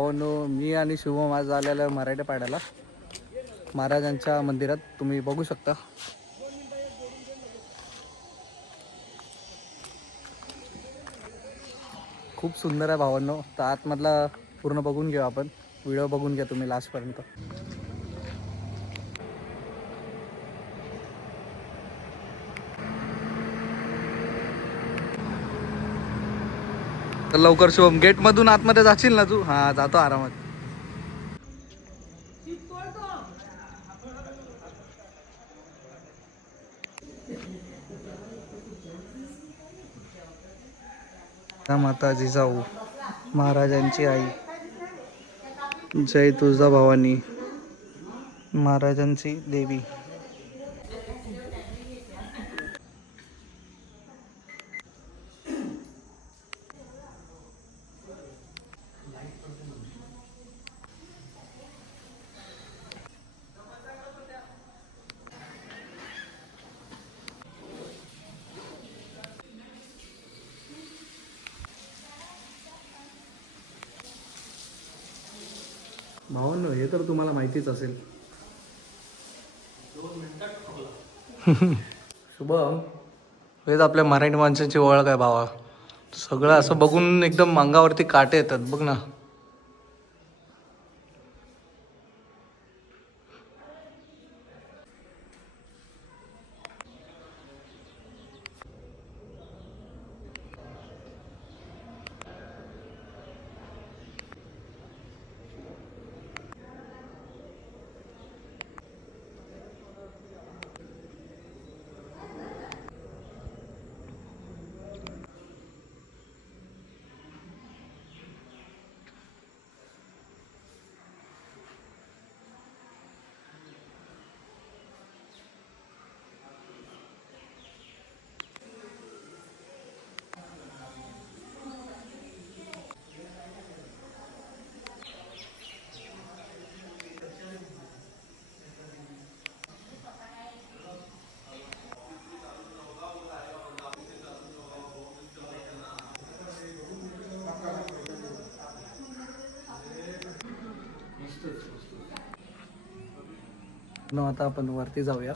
हो नो, मी आणि शुभम आज आलेला मराठा पाड्याला महाराजांच्या मंदिरात. तुम्ही बघू शकता. खूप सुंदर आहे भावांनो. तर आतमधला पूर्ण बघून घेऊ आपण. व्हिडिओ बघून घ्या तुम्ही लास्टपर्यंत. तर लवकर शुभम, गेट मधून आतमध्ये जाशील ना तू? हा, जातो आरामात. माता जिजाऊ महाराजांची आई, जय तुळजा भवानी महाराजांची देवी. भावांनो, हे तर तुम्हाला माहितीच असेल. शुभम, हेच आपल्या मराठी माणसांची ओळख आहे भावा. सगळं असं बघून एकदम अंगावरती काटे येतात बघ ना. आता आपण वरती जाऊया.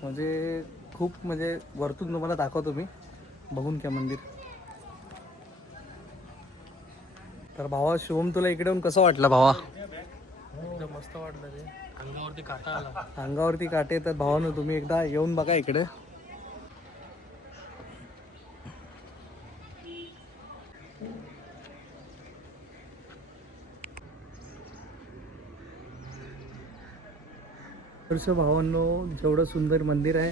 म्हणजे खूप म्हणजे वरतून तुम्हाला दाखवतो मी. बघून घ्या मंदिर. तर भावा शुभम, तुला इकडे येऊन कसं वाटलं भावा? एकदम मस्त वाटलं रे. अंगावरती काटा आला. अंगावरती काटे. तर भावानं तुम्ही एकदा येऊन बघा इकडे. तर भावांनो, जेवढं सुंदर मंदिर आहे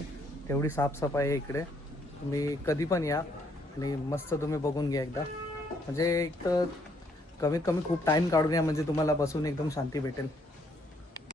तेवढी साफसफाई आहे इकडे. तुम्ही कधी पण या आणि मस्त तुम्ही बघून घ्या एकदा. म्हणजे एक तर कमीत कमी खूप टाईम काढून या, म्हणजे तुम्हाला बसून एकदम शांती भेटेल.